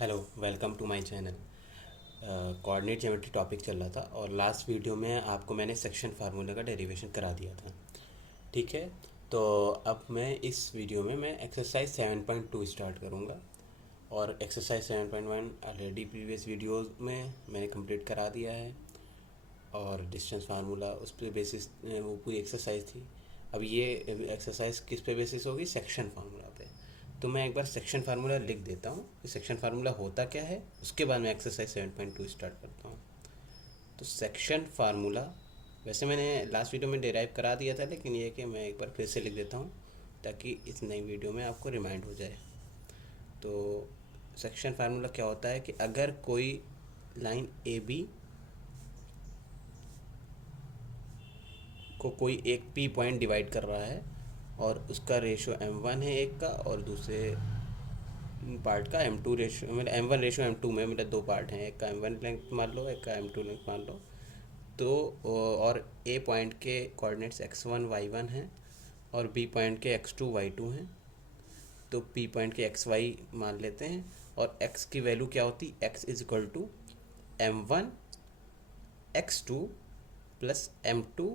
Hello, welcome to my channel. Coordinate geometry topic चल रहा था और लास्ट वीडियो में आपको मैंने सेक्शन फार्मूला का डेरिवेशन करा दिया था। ठीक है, तो अब मैं इस वीडियो में मैं एक्सरसाइज 7.2 स्टार्ट करूँगा। और एक्सरसाइज 7.1 ऑलरेडी प्रीवियस वीडियोस में मैंने कंप्लीट करा दिया है और डिस्टेंस फार्मूला उस पे बेसिस वो पूरी एक्सरसाइज थी। अब ये एक्सरसाइज किस पे बेसिस होगी? सेक्शन फार्मूला पे। तो मैं एक बार सेक्शन फार्मूला लिख देता हूँ कि सेक्शन फार्मूला होता क्या है, उसके बाद मैं एक्सरसाइज 7.2 स्टार्ट करता हूँ। तो सेक्शन फार्मूला वैसे मैंने लास्ट वीडियो में डिराइव करा दिया था, लेकिन ये कि मैं एक बार फिर से लिख देता हूँ ताकि इस नई वीडियो में आपको रिमाइंड हो जाए। तो सेक्शन फार्मूला क्या होता है कि अगर कोई लाइन ए बी को कोई एक पी पॉइंट डिवाइड कर रहा है और उसका रेशो m1 है एक का, और दूसरे पार्ट का m2 रेशो, मतलब m1 रेशो m2 में, मतलब दो पार्ट हैं, एक का m1 लेंथ मान लो, एक का m2 लेंथ मान लो। तो और a पॉइंट के कोऑर्डिनेट्स x1 y1 हैं और b पॉइंट के x2 y2 हैं। तो p पॉइंट के xy मान लेते हैं और x की वैल्यू क्या होती? x is equal to m1 x2 plus m2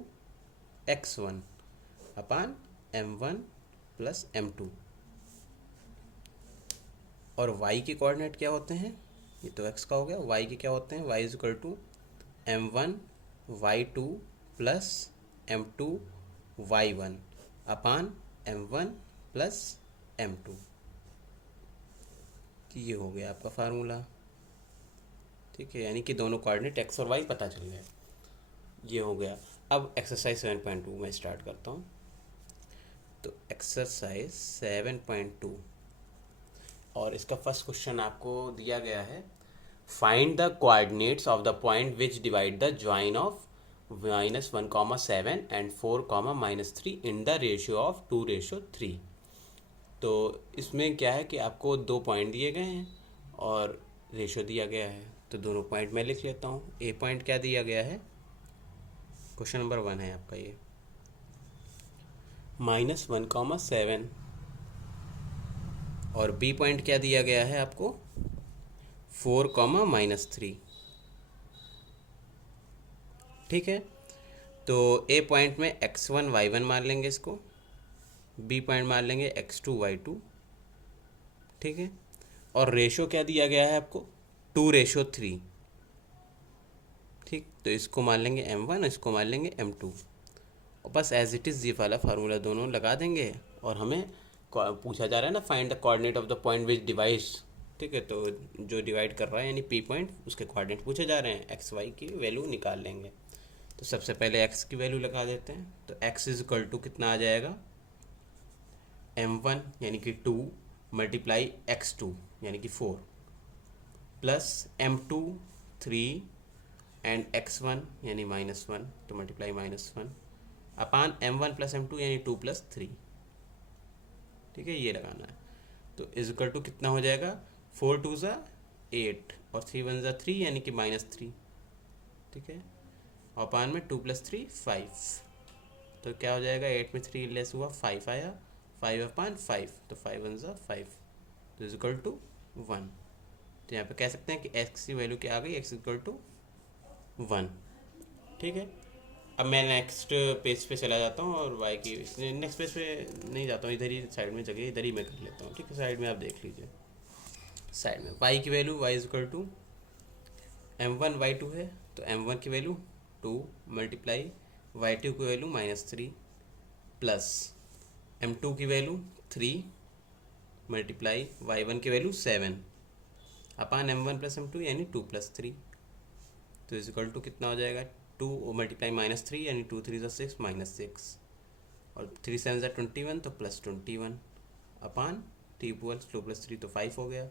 x1 upon m1 plus m2। और y के कोऑर्डिनेट क्या होते हैं? ये तो x का हो गया। y के क्या होते हैं? y is equal to m1 y2 plus m2 y1 upon m1 plus m2। ये हो गया आपका फार्मूला। ठीक है, यानी कि दोनों कोऑर्डिनेट x और y पता चल गए। ये हो गया। अब एक्सरसाइज 7.2 में स्टार्ट करता हूँ। तो एक्सरसाइज 7.2 और इसका फर्स्ट क्वेश्चन आपको दिया गया है, find the coordinates of the point which divide the join of -1,7 and 4,-3 in the ratio of 2:3। तो इसमें क्या है कि आपको दो पॉइंट दिए गए हैं और रेशियो दिया गया है। तो दोनों पॉइंट मैं लिख लेता हूँ। ए पॉइंट क्या दिया गया है? क्वेश्चन नंबर 1 है आपका ये, -1,7। और बी पॉइंट क्या दिया गया है आपको? 4,-3। ठीक है, तो ए पॉइंट में x1 y1 मान लेंगे इसको, बी पॉइंट मान लेंगे x2 y2। ठीक है, और रेशो क्या दिया गया है आपको? 2:3। ठीक, तो इसको मान लेंगे m1, इसको मान लेंगे m2। और बस एज इट इज़ ये वाला फार्मूला दोनों लगा देंगे। और हमें पूछा जा रहा है ना, find the coordinate of the point which divides. ठीक है, तो जो डिवाइड कर रहा है यानी पी पॉइंट, उसके कोऑर्डिनेट पूछे जा रहे हैं, एक्स वाई की वैल्यू निकाल लेंगे। तो सबसे पहले एक्स की वैल्यू लगा देते हैं। तो एक्स इज इक्वल टू कितना आ जाएगा? m1 यानी कि 2 मल्टीप्लाई x2 यानी कि 4 प्लस m2 3 एंड x1 यानी -1, तो मल्टीप्लाई -1 अपान m1 प्लस m2 यानी 2 प्लस 3। ठीक है, ये लगाना है। तो इज इक्वल टू कितना हो जाएगा? 4 2 ज़ा 8 और 3 1 ज़ा 3 यानी कि -3। ठीक है, अपान में 2 प्लस 3 5। तो क्या हो जाएगा? 8 में 3 लेस हुआ 5 आया, 5 अपान 5, तो 5 1 ज़ा 5, तो इज इक्वल टू 1। तो यहाँ पे कह सकते हैं कि x की वैल्यू क्या आ गई? x equal to 1। ठीक है, अब मैं नेक्स्ट पेज पे चला जाता हूँ और y की नेक्स्ट पेज पे नहीं जाता हूँ, इधर ही साइड में जगह इधर ही मैं कर लेता हूँ। ठीक है, साइड में आप देख लीजिए। साइड में y की value y is equal to m1 y2 है, तो m1 की वैल्यू 2 मल्टीप्लाई y2 की वैल्यू -3 प्लस m2 की वैल्यू 3 मल्टीप्लाई y1 की वैल्यू 7 अपान m1 प्लस m2 यानी 2 प्लस 3। तो इज इक्वल टू कितना हो जाएगा? 2 मल्टीप्लाई -3 यानी 2 3 ज़ा 6 -6 और 3 7 ज़ा 21, तो प्लस 21 अपान 2 प्लस 3 तो 5 हो गया।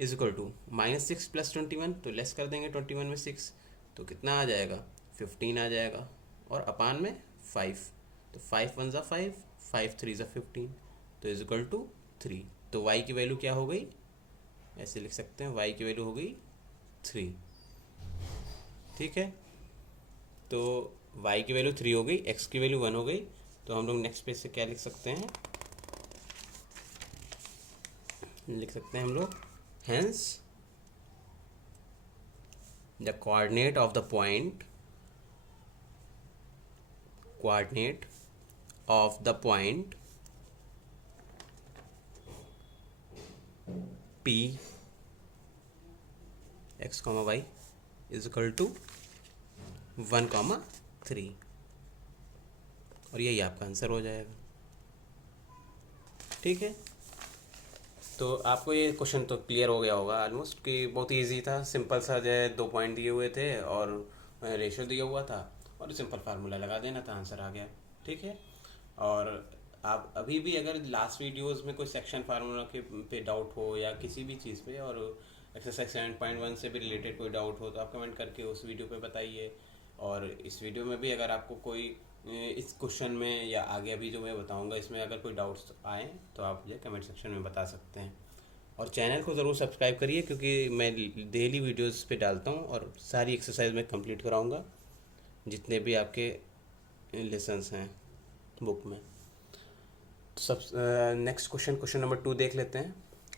इज इक्वल टू -6 प्लस 21, तो लेस कर देंगे 21 में 6, तो कितना आ जाएगा? 15 आ जाएगा और अपान में 5, तो 5 1 ज़ा 5, 5 3 ज़ा 15, तो इज इक्वल टू 3। तो y की वैल्यू क्या हो गई? ऐसे लिख सकते हैं, y की वैल्यू हो गई 3। ठीक है, तो y की वैल्यू 3 हो गई, x की वैल्यू 1 हो गई। तो हम लोग नेक्स्ट पेज से क्या लिख सकते हैं? लिख सकते हैं हम लोग, hence the coordinate of the point coordinate of the point p x comma y is equal to 1,3 और यही आपका आंसर हो जाएगा। ठीक है, तो आपको ये क्वेश्चन तो क्लियर हो गया होगा ऑलमोस्ट, कि बहुत ही ईजी था, सिंपल सा जो है 2 पॉइंट दिए हुए थे और रेशियो दिया हुआ था और सिंपल फार्मूला लगा देना था, आंसर आ गया। ठीक है, और आप अभी भी अगर लास्ट वीडियोस में कोई सेक्शन फार्मूला के पे डाउट हो या किसी भी चीज़ पे, और एक्सरसाइज 7.1 से भी रिलेटेड कोई डाउट हो, तो आप कमेंट करके उस वीडियो पे बताइए। और इस वीडियो में भी अगर आपको कोई इस क्वेश्चन में या आगे अभी जो मैं बताऊंगा इसमें अगर कोई डाउट्स आए तो आप मुझे कमेंट सेक्शन में बता सकते हैं। और चैनल को ज़रूर सब्सक्राइब करिए, क्योंकि मैं डेली वीडियोस पे डालता हूँ और सारी एक्सरसाइज में कंप्लीट कराऊंगा जितने भी आपके लेसन्स हैं बुक में। सब नेक्स्ट क्वेश्चन नंबर 2 देख लेते हैं।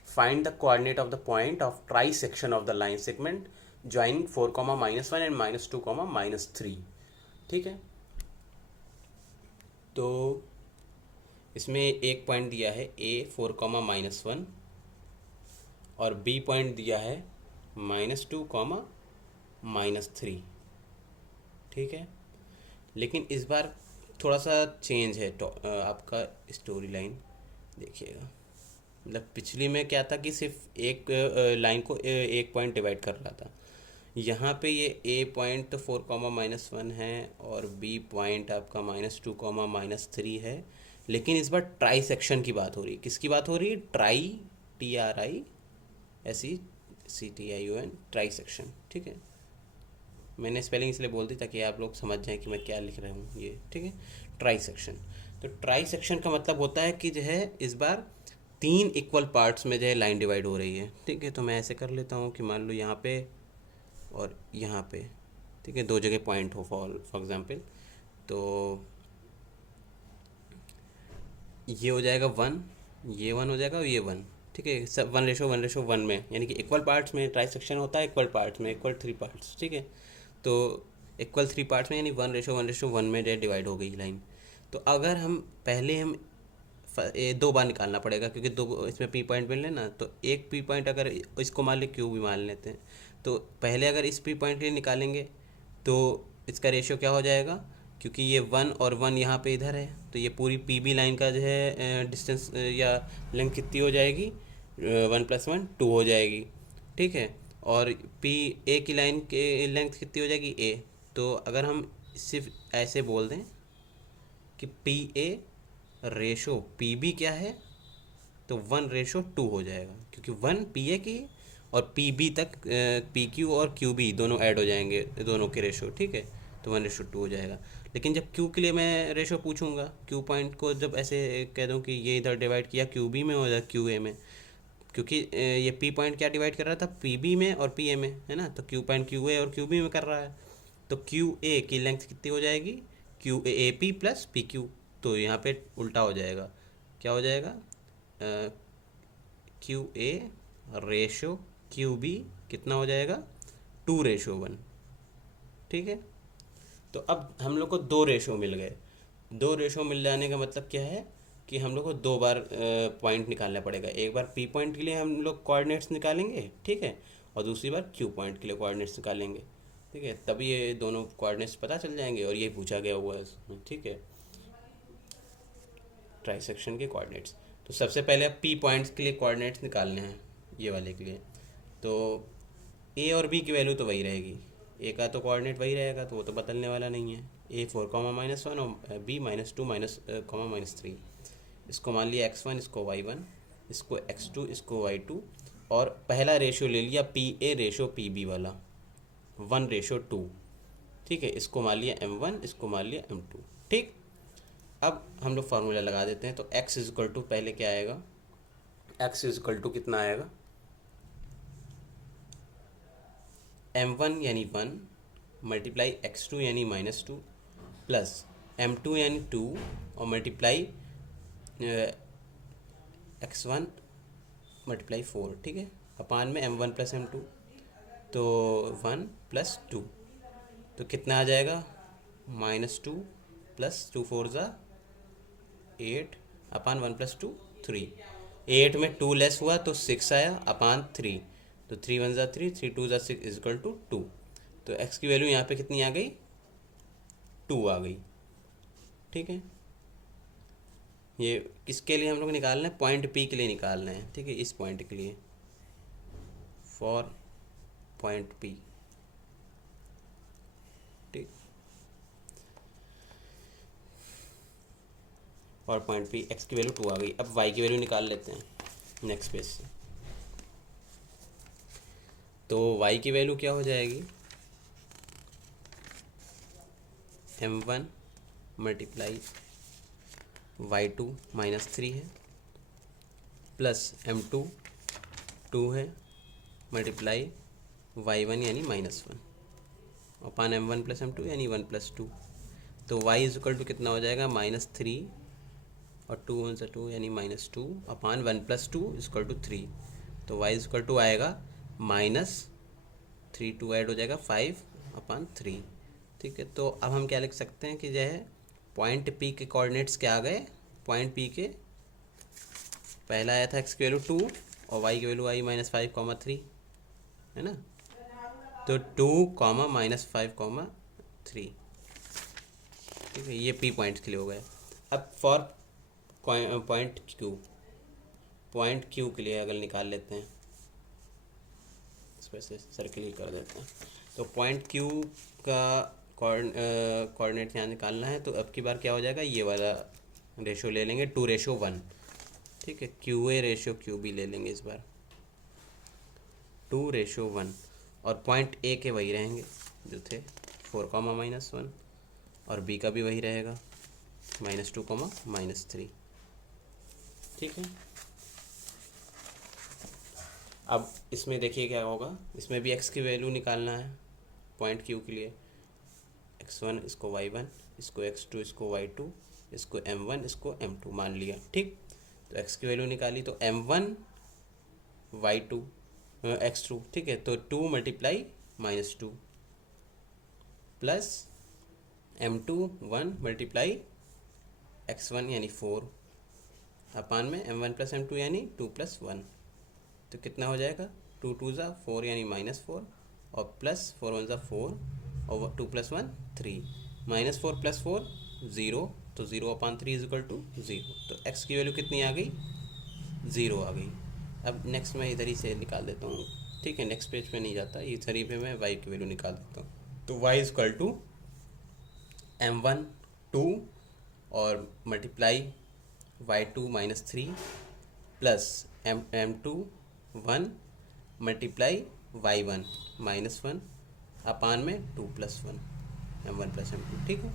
Find the coordinate of the point of try section of the line segment joining 4,-1 and -2,-3। ठीक है, तो इसमें एक पॉइंट दिया है a 4,-1 और b पॉइंट दिया है -2,-3। ठीक है, लेकिन इस बार थोड़ा सा चेंज है आपका स्टोरी लाइन देखिएगा। मतलब पिछली में क्या था कि सिर्फ एक लाइन को एक पॉइंट डिवाइड कर रहा था, यहाँ पे ये ए पॉइंट तो 4,-1 है और बी पॉइंट आपका -2,-3 है। लेकिन इस बार ट्राई सेक्शन की बात हो रही है। किसकी बात हो रही है? Try, TRISECTION, try section. ठीक है, मैंने स्पेलिंग इसलिए बोल दी ताकि आप लोग समझ जाएं कि मैं क्या लिख रहा हूँ ये। ठीक है, ट्राई सेक्शन। तो ट्राई सेक्शन का मतलब होता है कि जो है इस बार 3 इक्वल पार्ट्स में जो है लाइन डिवाइड हो रही है। ठीक है, तो मैं ऐसे कर लेता हूँ कि मान लो यहाँ पे और यहाँ पे, ठीक है, 2 जगह पॉइंट हो फॉर एग्जांपल, तो ये हो जाएगा 1, ये 1 हो जाएगा और ये 1। ठीक है, सब 1:1:1 में, यानी कि इक्वल पार्ट्स में ट्राई सेक्शन होता है, इक्वल पार्ट्स में, इक्वल 3 पार्ट्स। ठीक है, तो इक्वल 3 पार्ट्स में यानी 1:1:1 में जो डिवाइड हो गई लाइन। तो अगर हम पहले हम 2 बार निकालना पड़ेगा, क्योंकि 2 इसमें पी पॉइंट मिल लेना, तो एक पी पॉइंट अगर इसको मान ले क्यू भी मान लेते हैं, तो पहले अगर इस पी पॉइंट के लिए निकालेंगे तो इसका रेशियो क्या हो जाएगा, क्योंकि ये 1 और 1 यहाँ पे इधर है, तो ये पूरी पी बी लाइन का जो है डिस्टेंस या लेंथ कितनी हो जाएगी, 1+1 2 हो जाएगी। ठीक है, और पी ए की लाइन के लेंथ कितनी हो जाएगी, ए। तो अगर हम सिर्फ ऐसे बोल दें कि P A ratio P B क्या है, तो 1:2 हो जाएगा, क्योंकि 1 पी ए की और पी बी तक पी क्यू और क्यू बी दोनों ऐड हो जाएंगे, दोनों के रेशो। ठीक है, तो 1:2 हो जाएगा। लेकिन जब क्यू के लिए मैं रेशो पूछूंगा, क्यू पॉइंट को जब ऐसे कह दूं कि ये इधर डिवाइड किया क्यू बी में और इधर क्यू ए में, क्योंकि ये पी पॉइंट क्या डिवाइड कर रहा था, पी बी में और पी ए में, है ना, तो क्यू पॉइंट क्यू ए और क्यू बी में कर रहा है, तो क्यू ए की लेंथ कितनी हो जाएगी, Q A P plus P Q. तो यहाँ पे उल्टा हो जाएगा, क्या हो जाएगा, Q A ratio Q B कितना हो जाएगा, 2:1। ठीक है, तो अब हम लोग को 2 रेशो मिल गए। 2 रेशो मिल जाने का मतलब क्या है कि हम लोग को 2 बार पॉइंट निकालना पड़ेगा। एक बार पी पॉइंट के लिए हम लोग कोऑर्डिनेट्स निकालेंगे, ठीक है, और दूसरी बार क्यू पॉइंट के लिए कोऑर्डिनेट्स निकालेंगे। ठीक है, तभी ये दोनों कोऑर्डिनेट्स पता चल जाएंगे, और ये पूछा गया हुआ है इसमें। ठीक है, ट्राई सेक्शन के कोऑर्डिनेट्स। तो सबसे पहले पी पॉइंट्स के लिए कोऑर्डिनेट्स निकालने हैं, ये वाले के लिए। तो ए और बी की वैल्यू तो वही रहेगी, ए का तो कोऑर्डिनेट वही रहेगा, तो वो तो बदलने वाला नहीं है। ए 4,-1 और बी -2,-3। इसको मान लिया x1, इसको y1, इसको x2, इसको y2, और पहला रेशियो ले लिया P A ratio P B वाला 1:2। ठीक है, इसको मान लिया m1, इसको मान लिया m2। ठीक, अब हम लोग फार्मूला लगा देते हैं। तो x इज़ टू पहले क्या आएगा, x इज़ टू कितना आएगा, m1 यानी 1 मल्टीप्लाई x2 यानी -2 प्लस m2 यानी 2 और मल्टीप्लाई x1 मल्टीप्लाई 4। ठीक है, अपान में m1 प्लस m2। तो 1+2, तो कितना आ जाएगा, -2 + 2 4 ज़ा 8 अपान 1+2 3। 8 में 2 लेस हुआ तो 6 आया अपान 3, तो 3 1 ज़ा 3, 3 2 ज़ा 6 इजकल टू 2। तो एक्स की वैल्यू यहाँ पे कितनी आ गई, 2 आ गई। ठीक है, ये किसके लिए हम लोग निकालना है, पॉइंट पी के लिए निकालना है। ठीक है, इस पॉइंट के लिए, फॉर पॉइंट पी। ठीक, और पॉइंट पी एक्स की वैल्यू 2 आ गई। अब वाई की वैल्यू निकाल लेते हैं नेक्स्ट पेज से। तो वाई की वैल्यू क्या हो जाएगी, m1 मल्टीप्लाई y2 -3 है, प्लस m2 2 है, मल्टीप्लाई y1 यानी -1 अपान m1 + m2 यानी 1 + 2। तो y इजकल टू कितना हो जाएगा, -3 और 2 1 सा 2 यानी -2 अपान 1 + 2 इजकल टू 3। तो y इजकल टू आएगा -3, 2 ऐड हो जाएगा 5/3। ठीक है, तो अब हम क्या लिख सकते हैं कि जो है पॉइंट पी के कोऑर्डिनेट्स क्या आ गए, पॉइंट पी के पहला आया था एक्स की वैल्यू 2 और वाई की वैल्यू आई -5,3, है ना। तो 2, -5,3। ठीक है, ये पी पॉइंट्स के लिए हो गए। अब for point Q, point Q के लिए अगर निकाल लेते हैं, इस पर से सर्किल कर देते हैं। तो पॉइंट क्यू का कोऑर्डिनेट यहाँ निकालना है। तो अब की बार क्या हो जाएगा, ये वाला रेशो ले लेंगे 2:1। ठीक है, Q A ratio Q B ले लेंगे इस बार 2:1। और पॉइंट ए के वही रहेंगे जो थे 4, -1, और बी का भी वही रहेगा -2, -3। ठीक है, अब इसमें देखिए क्या होगा, इसमें भी x की वैल्यू निकालना है पॉइंट क्यू के लिए। x1 इसको y1, इसको x2 इसको y2, इसको m1 इसको m2 मान लिया। ठीक, तो x की वैल्यू निकाली तो m1 y2 x2। ठीक है, तो 2 × -2 प्लस m2 1 × x1 यानी 4 अपान में m1 + m2 यानी 2 + 1। तो कितना हो जाएगा, 2 2 ज़ा 4 यानी -4 और प्लस 4 1 ज़ा 4 और 2 + 1 3, -4 + 4 0, तो 0/3 इजकल टू 0। तो x की वैल्यू कितनी आ गई, 0 आ गई। अब नेक्स्ट मैं इधर ही से निकाल देता हूँ। ठीक है, नेक्स्ट पेज पे नहीं जाता, इधर ही पे मैं y की वैल्यू निकाल देता हूँ। तो y इजकल टू m1 2 और multiply y2 -3 plus m2 1 multiply y1 -1 अपान में 2 + 1 m1 + m2। ठीक है,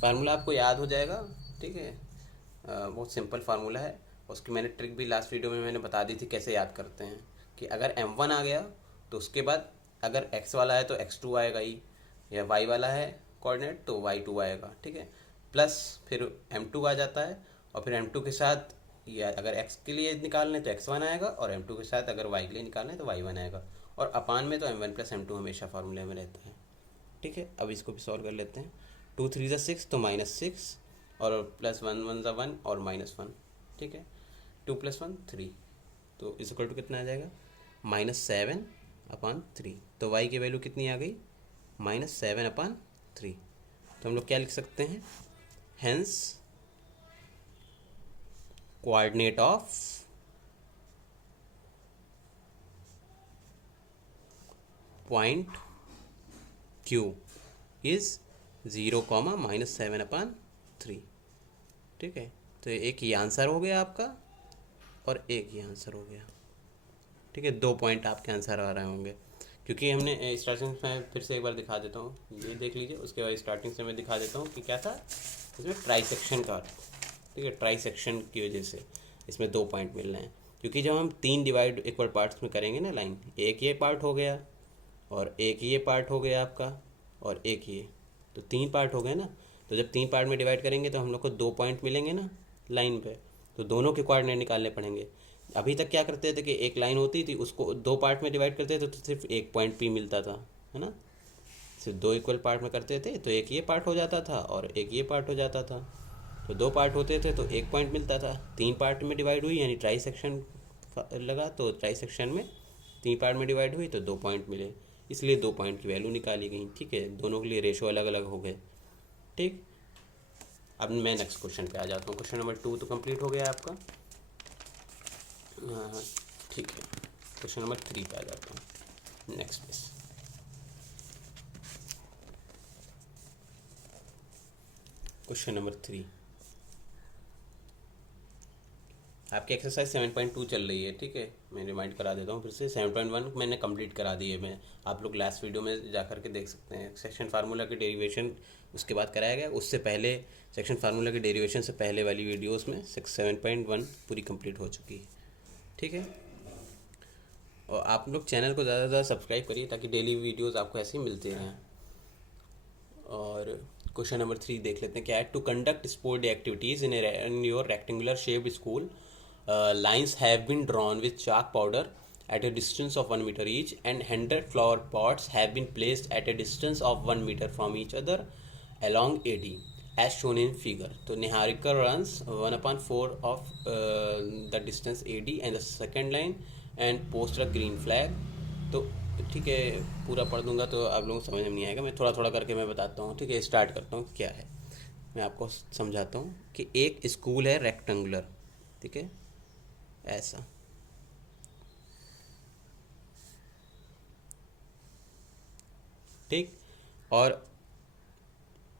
फार्मूला आपको याद हो जाएगा। ठीक है, बहुत सिंपल फार्मूला है। उसकी मैंने ट्रिक भी लास्ट वीडियो में मैंने बता दी थी कैसे याद करते हैं, कि अगर m1 आ गया तो उसके बाद अगर x वाला है तो x2 आएगा ही, या y वाला है कोऑर्डिनेट तो y2 आएगा। ठीक है, प्लस फिर m2 आ जाता है, और फिर m2 के साथ, या अगर x के लिए निकालना है तो x1 आएगा, और m2 के साथ अगर y के लिए निकालना है तो y1 आएगा, और अपान में तो m1 + m2 हमेशा फार्मूले में रहता है। ठीक है, अब इसको भी सॉल्व कर लेते हैं। 2 3 ज़ा 6 तो -6 और प्लस 1 1 ज़ा 1 और -1। ठीक है, 2 + 1 3, तो इक्वल टू कितना आ जाएगा, -7/3। तो y की वैल्यू कितनी आ गई, -7/3। तो हम लोग क्या लिख सकते हैं, hence coordinate of point Q is 0, -7/3। ठीक है, तो एक ये आंसर हो गया आपका और एक ये आंसर हो गया। ठीक है, 2 पॉइंट आपके आंसर आ रहे होंगे, क्योंकि हमने स्टार्टिंग में फिर से एक बार दिखा देता हूँ, ये देख लीजिए। उसके बाद स्टार्टिंग से मैं दिखा देता हूँ कि क्या था इसमें, ट्राइसेक्शन का। ठीक है, ट्राइसेक्शन की वजह से इसमें 2 पॉइंट मिल रहे हैं, क्योंकि जब हम 3 डिवाइड इक्वल पार्ट्स में करेंगे ना लाइन, एक ये पार्ट हो गया और एक ये पार्ट हो गया आपका और एक ये, तो 3 पार्ट हो गए ना। तो जब 3 पार्ट में डिवाइड करेंगे तो हम लोग को 2 पॉइंट मिलेंगे ना लाइन पे, तो दोनों के कोऑर्डिनेट निकालने पड़ेंगे। अभी तक क्या करते थे कि एक लाइन होती थी, उसको दो पार्ट में डिवाइड करते थे तो सिर्फ एक पॉइंट पी मिलता था, है ना। सिर्फ दो इक्वल पार्ट में करते थे तो एक ये पार्ट हो जाता था और एक ये पार्ट हो जाता था। तो दो पार्ट होते थे तो एक पॉइंट मिलता था। तीन पार्ट में डिवाइड हुई यानी ट्राई सेक्शन लगा, तो ट्राई सेक्शन में तीन पार्ट में डिवाइड हुई तो दो पॉइंट मिले, इसलिए दो पॉइंट की वैल्यू निकाली गई। ठीक है, दोनों के लिए रेशो अलग अलग हो गए। ठीक, अब मैं नेक्स्ट क्वेश्चन पे आ जाता हूँ। क्वेश्चन नंबर 2 तो कंप्लीट हो गया आपका। हाँ, ठीक है, क्वेश्चन नंबर 3 पे आ जाता हूँ। Next please. क्वेश्चन नंबर 3 आपकी एक्सरसाइज 7.2 चल रही है। ठीक है, मैं रिमाइंड करा देता हूँ फिर से। 7.1 मैंने कंप्लीट करा दी है। मैं, आप लोग लास्ट वीडियो में जा कर के देख सकते हैं। सेक्शन फार्मूला की डेरिवेशन उसके बाद कराया गया, उससे पहले सेक्शन फार्मूला की डेरिवेशन से पहले वाली वीडियोस में 7.1 पूरी कंप्लीट हो चुकी है। ठीक है, और आप लोग चैनल को ज़्यादा से ज़्यादा सब्सक्राइब करिए ताकि डेली वीडियोज़ आपको ऐसे ही मिलते रहें। और क्वेश्चन नंबर 3 देख लेते हैं क्या है। To conduct sport day activities in your rectangular shaped school, lines have been drawn with chalk powder at a distance of 1 meter each, and 100 flower pots have been placed at a distance of 1 meter from each other along AD as shown in figure. तो Niharika runs 1/4 of the distance AD and the second line and post a green flag. तो ठीक है, पूरा पढ़ दूंगा तो आप लोगों को समझ में नहीं आएगा। मैं थोड़ा थोड़ा करके मैं बताता हूँ। ठीक है, स्टार्ट करता हूँ क्या है। मैं आपको समझाता हूँ कि एक स्कूल है रेक्टेंगुलर, ठीक है, ऐसा। ठीक, और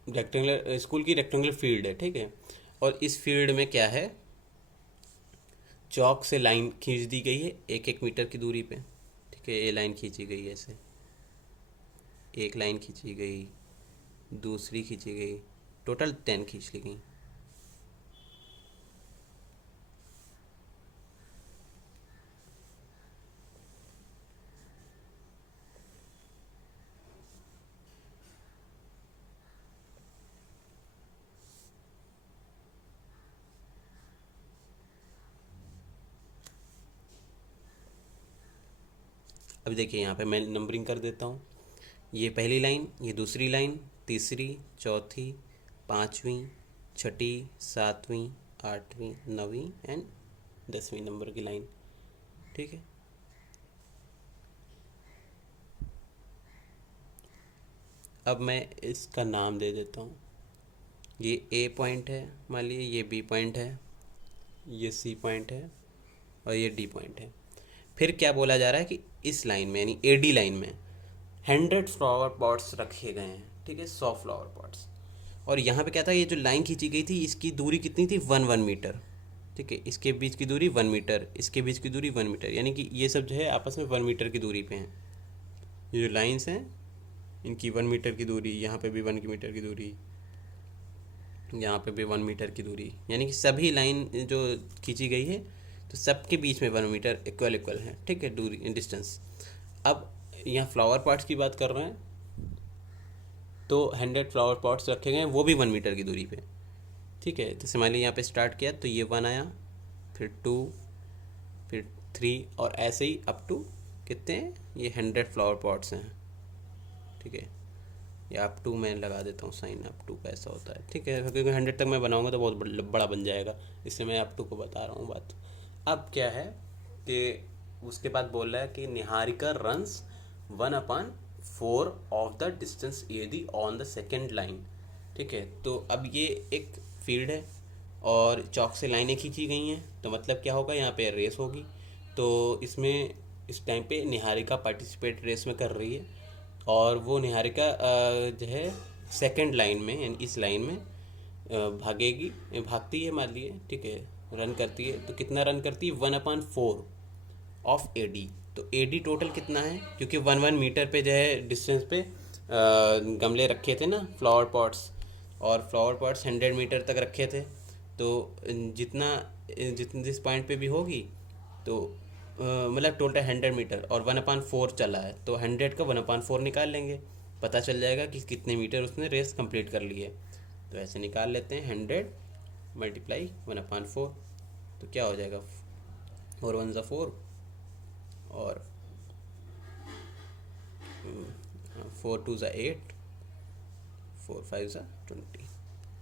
रेक्टेंगुलर स्कूल की रेक्टेंगुलर फील्ड है। ठीक है, और इस फील्ड में क्या है, चौक से लाइन खींच दी गई है 1-1 मीटर की दूरी पे। ठीक है, ये लाइन खींची गई है ऐसे, एक लाइन खींची गई, दूसरी खींची गई, टोटल 10 खींच ली गई। अभी देखिए यहाँ पे मैं नंबरिंग कर देता हूँ। ये पहली लाइन, ये दूसरी लाइन, तीसरी, चौथी, पाँचवीं, छठी, सातवीं, आठवीं, नवीं एंड 10वीं नंबर की लाइन। ठीक है, अब मैं इसका नाम दे देता हूँ। ये ए पॉइंट है, मान लीजिए ये बी पॉइंट है, ये सी पॉइंट है और ये डी पॉइंट है। फिर क्या बोला जा रहा है कि इस लाइन में यानी एडी लाइन में 100 फ्लावर पॉट्स रखे गए हैं। ठीक है, 100 फ्लावर पॉट्स। और यहाँ पे क्या था, ये जो लाइन खींची गई थी इसकी दूरी कितनी थी, 1 मीटर। ठीक है, इसके बीच की दूरी 1 मीटर, इसके बीच की दूरी 1 मीटर, यानी कि ये सब जो है आपस में 1 मीटर की दूरी पे हैं। ये जो लाइन्स हैं इनकी 1 मीटर की दूरी, यहाँ पे भी 1 मीटर की दूरी, यहाँ पे भी 1 मीटर की दूरी, यानी कि सभी लाइन जो खींची गई है तो सबके बीच में 1 मीटर इक्वल इक्वल है। ठीक है, दूरी डिस्टेंस। अब यहाँ फ्लावर पॉट्स की बात कर रहे हैं तो 100 फ्लावर पॉट्स रखे गए हैं, वो भी 1 मीटर की दूरी पे। ठीक है, तो मान लीजिए यहाँ पे स्टार्ट किया तो ये 1 आया, फिर 2, फिर 3 और ऐसे ही अप टू कितने हैं, ये 100 फ्लावर पॉट्स हैं। ठीक है, ये अप टू मैं लगा देता हूँ साइन, अप टू का ऐसा होता है। ठीक है, क्योंकि 100 तक मैं बनाऊँगा तो बहुत बड़ा बन जाएगा, इससे मैं अप टू को बता रहा हूँ बात। अब क्या है कि उसके बाद बोल रहा है कि Niharika runs 1/4 of the distance AD on the second line. ठीक है, तो अब ये एक फील्ड है और चौक से लाइनें खींची गई हैं, तो मतलब क्या होगा, यहाँ पे रेस होगी। तो इसमें इस टाइम पे निहारिका पार्टिसिपेट रेस में कर रही है और वो निहारिका जो है सेकंड लाइन में यानी इस लाइन में भागेगी, भागती है मान लिए। ठीक है, रन करती है, तो कितना रन करती है, 1/4 ऑफ एडी। तो एडी टोटल कितना है, क्योंकि 1-1 मीटर पे जो है डिस्टेंस पे गमले रखे थे ना फ्लावर पॉट्स, और फ्लावर पॉट्स 100 मीटर तक रखे थे। तो जिस पॉइंट पे भी होगी तो मतलब टोटल 100 मीटर और 1/4 चला है, तो 100 का 1/4 निकाल लेंगे, पता चल जाएगा कि कितने मीटर उसने रेस कंप्लीट कर ली है। तो ऐसे निकाल लेते हैं, 100 × 1/4 तो क्या हो जाएगा, और 1 ज़ा 4 और 4 2 ज़ा 8, 4 5 ज़ा 20।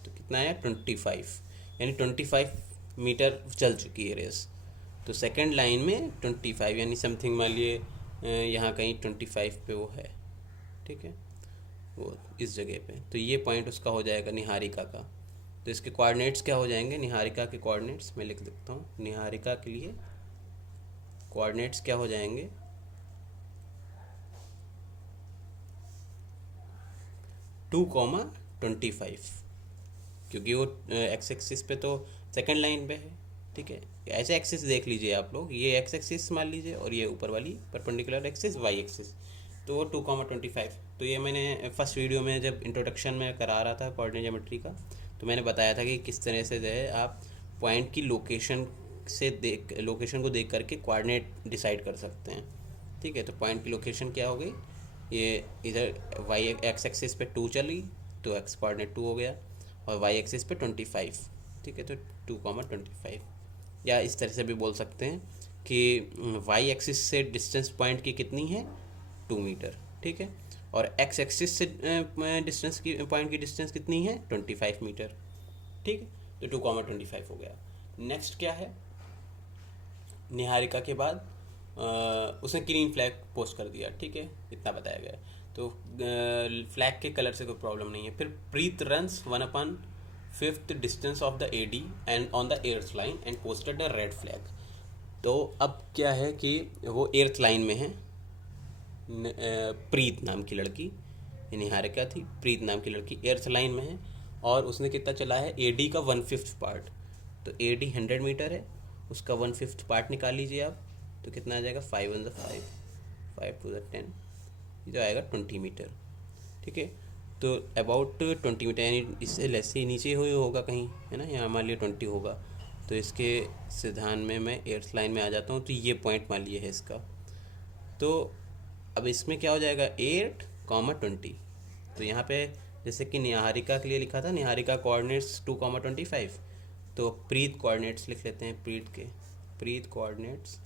तो कितना आया 25, यानी 25 मीटर चल चुकी है रेस। तो सेकंड लाइन में 25 यानी समथिंग मान लिए यहाँ कहीं 25 पे वो है, ठीक है, वो इस जगह पे। तो ये पॉइंट उसका हो जाएगा निहारिका का। तो इसके कोऑर्डिनेट्स क्या हो जाएंगे, निहारिका के कोऑर्डिनेट्स मैं लिख देता हूँ। निहारिका के लिए कोऑर्डिनेट्स क्या हो जाएंगे, 2,25, क्योंकि वो एक्स एक्सिस पे तो सेकंड लाइन पे है, ठीक है। ऐसे एक्सिस देख लीजिए आप लोग, ये एक्स एक्सिस मान लीजिए और ये ऊपर वाली परपेंडिकुलर एक्सिस वाई एक्सिस, तो वो 2,25। तो ये मैंने फर्स्ट वीडियो में जब इंट्रोडक्शन में करा रहा था कोऑर्डिनेट ज्योमेट्री का, तो मैंने बताया था कि किस तरह से जो है आप पॉइंट की लोकेशन से देख, लोकेशन को देख करके कोऑर्डिनेट डिसाइड कर सकते हैं, ठीक है। तो पॉइंट की लोकेशन क्या हो गई, ये इधर वाई एक्स एक्सिस पे 2 चली तो एक्स कोऑर्डिनेट 2 हो गया, और वाई एक्सिस पे 25, ठीक है। तो 2,25, या इस तरह से भी बोल सकते हैं कि वाई एक्सिस से डिस्टेंस पॉइंट की कितनी है 2 मीटर, ठीक है, और एक्स एक्सिस से डिस्टेंस की पॉइंट की डिस्टेंस कितनी है 25 मीटर, ठीक है। तो 2,25 हो गया। नेक्स्ट क्या है, निहारिका के बाद उसने ग्रीन फ्लैग पोस्ट कर दिया, ठीक है, इतना बताया गया। तो फ्लैग के कलर से कोई प्रॉब्लम नहीं है। फिर Preet runs 1/5 distance of the AD and on the earth line and posted a red flag. तो अब क्या है कि वो एर्थ लाइन में है, प्रीत नाम की लड़की, निहारिका थी, प्रीत नाम की लड़की एर्थ लाइन में है, और उसने कितना चला है एडी का 1/5 पार्ट। तो एडी 100 मीटर है, उसका 1/5 पार्ट निकाल लीजिए आप, तो कितना आ जाएगा 5 1 5, 5 2 10, ये जो आएगा 20 मीटर, ठीक है। तो अबाउट 20 मीटर, यानी इससे लेस ही नीचे हुई होगा कहीं, है ना, यहाँ मान लिया 20 होगा। तो इसके सिद्धांत में मैं एर्थ लाइन में आ जाता हूँ, तो ये पॉइंट मान लिया है इसका। तो अब इसमें क्या हो जाएगा 8,20। तो यहाँ पे जैसे कि निहारिका के लिए लिखा था, निहारिका कोऑर्डिनेट्स 2,25, तो प्रीत कोऑर्डिनेट्स लिख लेते हैं। प्रीत कोऑर्डिनेट्स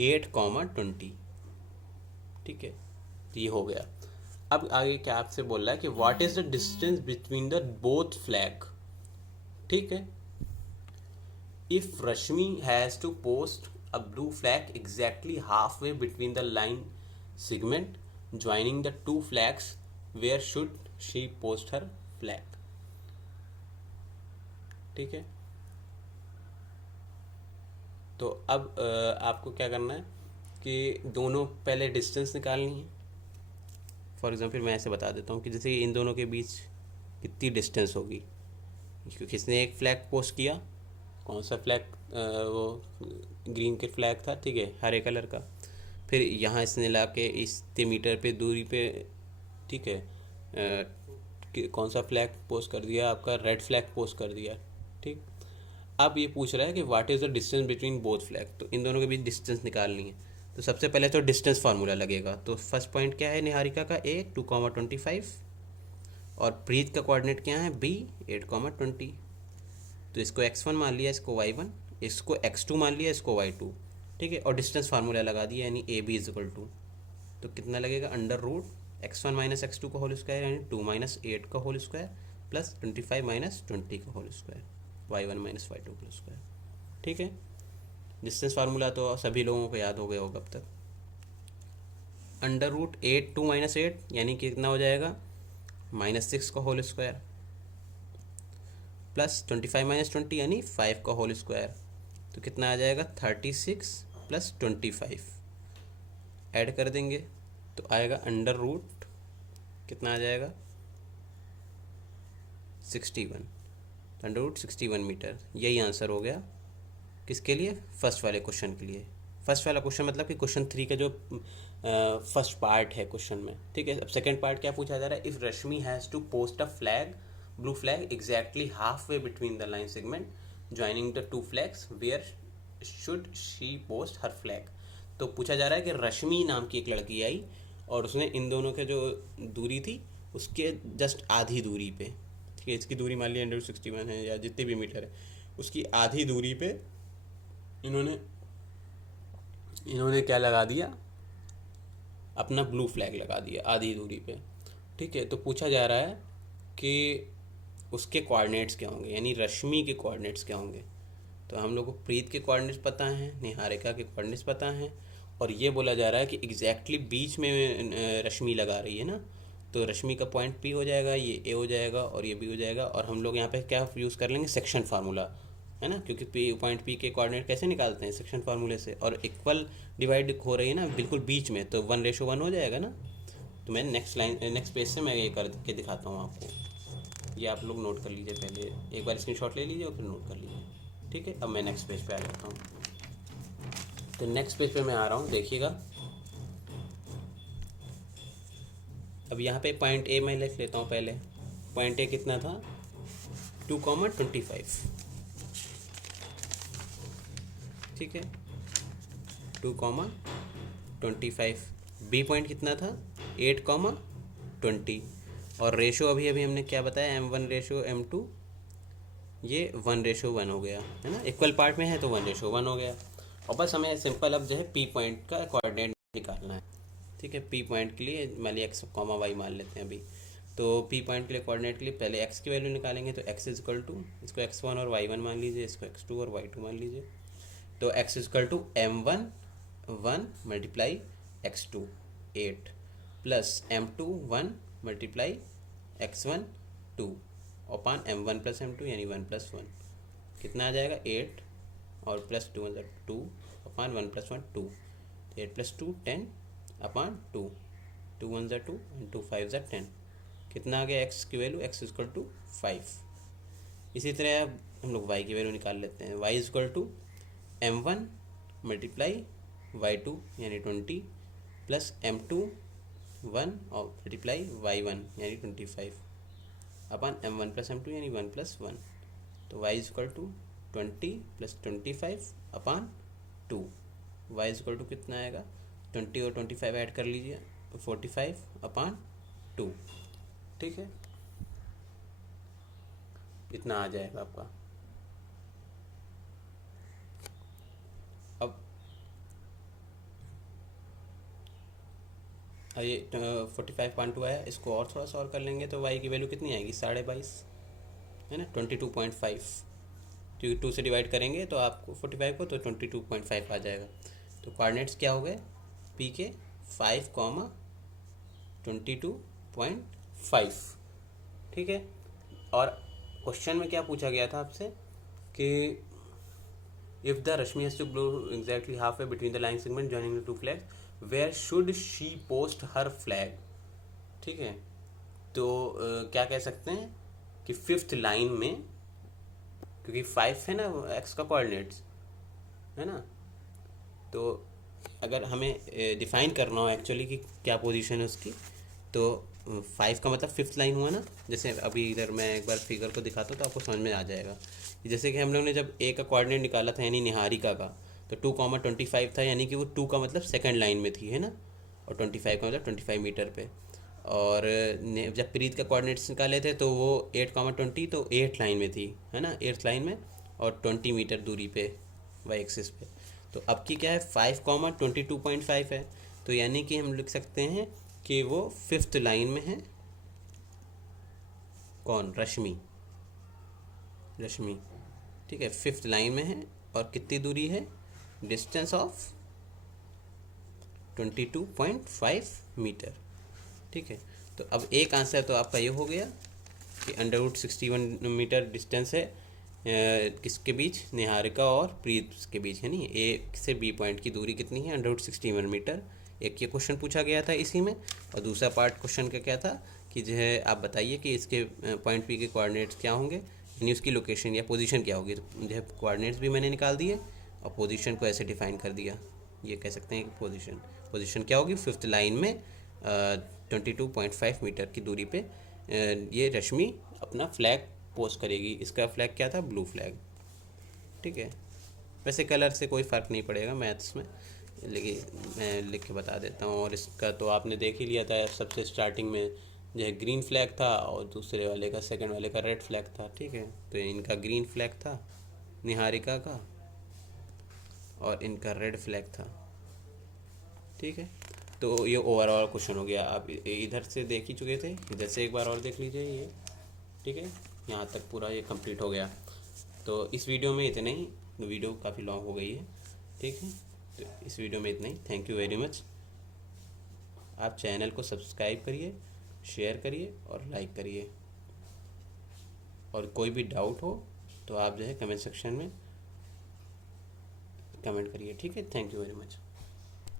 8,20, ठीक है। तो ये हो गया। अब आगे क्या आपसे बोल रहा है कि what is the distance between the both flag, ठीक है। If Rashmi has to post a blue flag exactly halfway between the line segment joining the two flags, where should she post her flag, ठीक है। तो अब आपको क्या करना है कि दोनों पहले डिस्टेंस निकालनी है। फॉर एग्जाम्पल मैं ऐसे बता देता हूँ कि जैसे इन दोनों के बीच कितनी डिस्टेंस होगी, क्योंकि किसने एक फ्लैग पोस्ट किया, कौन सा फ्लैग, वो ग्रीन के फ्लैग था, ठीक है, हरे कलर का। फिर यहाँ इसने ला के इतने मीटर पे दूरी पे, ठीक है, कौन सा फ्लैग पोस्ट कर दिया, आपका रेड फ्लैग पोस्ट कर दिया, ठीक। अब ये पूछ रहा है कि what is the distance between both flag, तो इन दोनों के बीच डिस्टेंस निकालनी है। तो सबसे पहले तो डिस्टेंस फार्मूला लगेगा। तो फर्स्ट पॉइंट क्या है निहारिका का, ए 2,25, और प्रीत का कोऑर्डिनेट क्या है बी 8,20। तो इसको x1 मान लिया, इसको y1, इसको x2 मान लिया, इसको y2, ठीक है, और डिस्टेंस फार्मूला लगा दिया, यानी A B is equal to, तो कितना लगेगा √x1 - x2 का होल स्क्वायर, यानी 2 - 8 का होल स्क्वायर, प्लस 25 - 20 का होल स्क्वायर, y1 - y2 का स्क्वायर, ठीक है। डिस्टेंस फार्मूला तो सभी लोगों को याद हो गया होगा अब तक। √8 2 - 8 यानी कितना हो जाएगा -6 का होल स्क्वायर, प्लस 25 - 20 यानी 5 का होल स्क्वायर, तो कितना आ जाएगा 36 + 25, ऐड कर देंगे तो आएगा √ कितना आ जाएगा 61, √61 मीटर। यही आंसर हो गया किसके लिए, फर्स्ट वाले क्वेश्चन के लिए। फर्स्ट वाला क्वेश्चन मतलब कि क्वेश्चन 3 का जो फर्स्ट पार्ट है क्वेश्चन में, ठीक है। अब सेकंड पार्ट क्या पूछा जा रहा है, if Rashmi has to post a flag, blue flag exactly halfway between the line segment joining the two flags, where should she post her flag. तो पूछा जा रहा है कि रश्मि नाम की एक लड़की आई और उसने इन दोनों के जो दूरी थी उसके जस्ट आधी दूरी पे, ठीक है, इसकी दूरी मान ली 161 है या जितने भी मीटर है, उसकी आधी दूरी पे इन्होंने इन्होंने क्या लगा दिया, अपना ब्लू फ्लैग लगा दिया आधी दूरी पे। ठीक है, तो पूछा जा रहा है कि उसके कोऑर्डिनेट्स क्या होंगे, यानी रश्मि के कोऑर्डिनेट्स क्या होंगे। तो हम लोग को प्रीत के कोऑर्डिनेट्स पता हैं, निहारिका के कोऑर्डिनेट्स पता हैं, और ये बोला जा रहा है कि एग्जैक्टली बीच में रश्मि लगा रही है ना, तो रश्मि का पॉइंट पी हो जाएगा, ये ए हो जाएगा और ये बी हो जाएगा। और हम लोग यहाँ पे क्या यूज़ कर लेंगे, सेक्शन फार्मूला, है ना, क्योंकि पी पॉइंट पी के कोऑर्डिनेट कैसे निकालते हैं, सेक्शन फार्मूले से। और इक्वल डिवाइड हो रही है ना बिल्कुल बीच में, तो 1:1 हो जाएगा ना। तो मैं नेक्स्ट पेज से मैं ये करके दिखाता हूँ आपको, ये आप लोग नोट कर लीजिए, पहले एक बार स्क्रीनशॉट ले लीजिए और फिर नोट कर लीजिए। ठीक है, अब मैं नेक्स्ट पेज पे आ जाता हूँ। तो नेक्स्ट पेज पे मैं आ रहा हूँ, देखिएगा। अब यहाँ पे पॉइंट ए मैं लिख लेता हूँ पहले। पॉइंट ए कितना था, 2,25। ठीक है, 2,25। बी पॉइंट कितना था, 8,20। और रेशो अभी अभी हमने क्या बताया, M1 रेशो M2, ये 1:1 हो गया, है ना, इक्वल पार्ट में है तो 1:1 हो गया। और बस हमें सिंपल अब जो है पी पॉइंट का कोऑर्डिनेट निकालना है। ठीक है, पी पॉइंट के लिए मान लिया एक्स कॉमा वाई मान लेते हैं अभी। तो पी पॉइंट के लिए कोऑर्डिनेट के लिए पहले एक्स की वैल्यू निकालेंगे, तो एक्स इज इक्वल टू, इसको x1 और y1 मान लीजिए, इसको x2 और y2 मान लीजिए। तो x is equal to M1 1 multiply x2 8 plus M2 1 multiply x1 2 upon M1 plus M2 यानी 1+1। कितना आ जाएगा, 8 और प्लस 2 मतलब 2 अपान 1+1 2। 8 + 2 10 अपान 2, 2 1 2 एंड 2 5 10। कितना आ गया x की वैल्यू, x इज इक्वल टू 5। इसी तरह अब हम लोग y की वैल्यू निकाल लेते हैं। y is equal to M1 multiply y2 यानी 20 प्लस M2 1 और मल्टीप्लाई y1 यानी 25 अपन M1 प्लस M2 यानी 1+1। तो y is equal to 20 plus 25 upon 2। y is equal to कितना आएगा, 20 और 25 ऐड कर लीजिए, 45 अपान 2। ठीक है, इतना आ जाएगा आपका। अब ये 45.2 आया, इसको और थोड़ा सा और कर लेंगे तो y की वैल्यू कितनी आएगी, 22.5, है ना, 22.5। क्योंकि 2 से डिवाइड करेंगे तो आपको 45 को, तो 22.5 आ जाएगा। तो कोऑर्डिनेट्स क्या हो गए, p के 5, 22.5। ठीक है, और क्वेश्चन में क्या पूछा गया था आपसे कि if the Rashmi has to blow exactly half way between the line segment joining the two flags, where should she post her flag. ठीक है, तो क्या कह सकते हैं कि 5th लाइन में, क्योंकि 5 है ना एक्स का कोऑर्डिनेट्स, है ना, तो अगर हमें डिफाइन करना हो एक्चुअली कि क्या पोजीशन है उसकी, तो 5 का मतलब 5th लाइन हुआ ना। जैसे अभी इधर मैं एक बार फिगर को दिखाता हूँ तो आपको समझ में आ जाएगा। जैसे कि हम लोग ने जब ए का कोऑर्डिनेट निकाला था यानी निहारिका का, तो 2,25 था, यानी कि वो 2 का मतलब सेकंड लाइन में थी, है ना, और 25 का मतलब 25 मीटर पे। और जब प्रीत का कोऑर्डिनेट्स निकाले थे तो वो 8,20 तो 8 लाइन में थी, है ना, 8th लाइन में, और 20 मीटर दूरी पे वाई एक्सिस पे। तो अब की क्या है, 5,22.5 है, तो यानी कि हम लिख सकते हैं कि वो 5th लाइन में है। कौन, रश्मि, रश्मि। ठीक है, 5th लाइन में है, और कितनी दूरी है, डिस्टेंस ऑफ 22.5 मीटर। ठीक है, तो अब एक आंसर तो आपका ये हो गया कि √61 मीटर डिस्टेंस है किसके बीच, निहारिका और प्रीत के बीच, है नहीं, ए से बी पॉइंट की दूरी कितनी है, 161 मीटर। एक ये क्वेश्चन पूछा गया था इसी में, और दूसरा पार्ट क्वेश्चन का क्या था कि जो है आप बताइए कि इसके पॉइंट पी के कोऑर्डिनेट्स क्या होंगे, यानी उसकी लोकेशन या पोजीशन क्या होगी। तो जो है कोऑर्डिनेट्स भी मैंने निकाल दिए और पोजीशन को ऐसे डिफाइन कर दिया। ये कह सकते हैं कि पोजीशन क्या होगी, 5th लाइन में 22.5 मीटर की दूरी पे ये रश्मि अपना फ्लैग पोस्ट करेगी। इसका फ्लैग क्या था, ब्लू फ्लैग। ठीक है, वैसे कलर से कोई फ़र्क नहीं पड़ेगा मैथ्स में, लेकिन मैं लिख के बता देता हूँ। और इसका तो आपने देख ही लिया था, सबसे स्टार्टिंग में जो है ग्रीन फ्लैग था और दूसरे वाले का, सेकंड वाले का रेड फ्लैग था। ठीक है, तो इनका ग्रीन फ्लैग था निहारिका का, और इनका रेड फ्लैग था। ठीक है, तो ये ओवरऑल क्वेश्चन हो गया। आप इधर से देख ही चुके थे, इधर से एक बार और देख लीजिए ये। ठीक है, यहाँ तक पूरा ये कंप्लीट हो गया। तो इस वीडियो में इतना ही, वीडियो काफ़ी लॉन्ग हो गई है। ठीक है, तो इस वीडियो में इतना ही। Thank you very much. आप चैनल को सब्सक्राइब करिए, शेयर करिए और लाइक करिए। और कोई भी डाउट हो तो आप जो है कमेंट सेक्शन में कमेंट करिए। ठीक है, थैंक यू वेरी मच।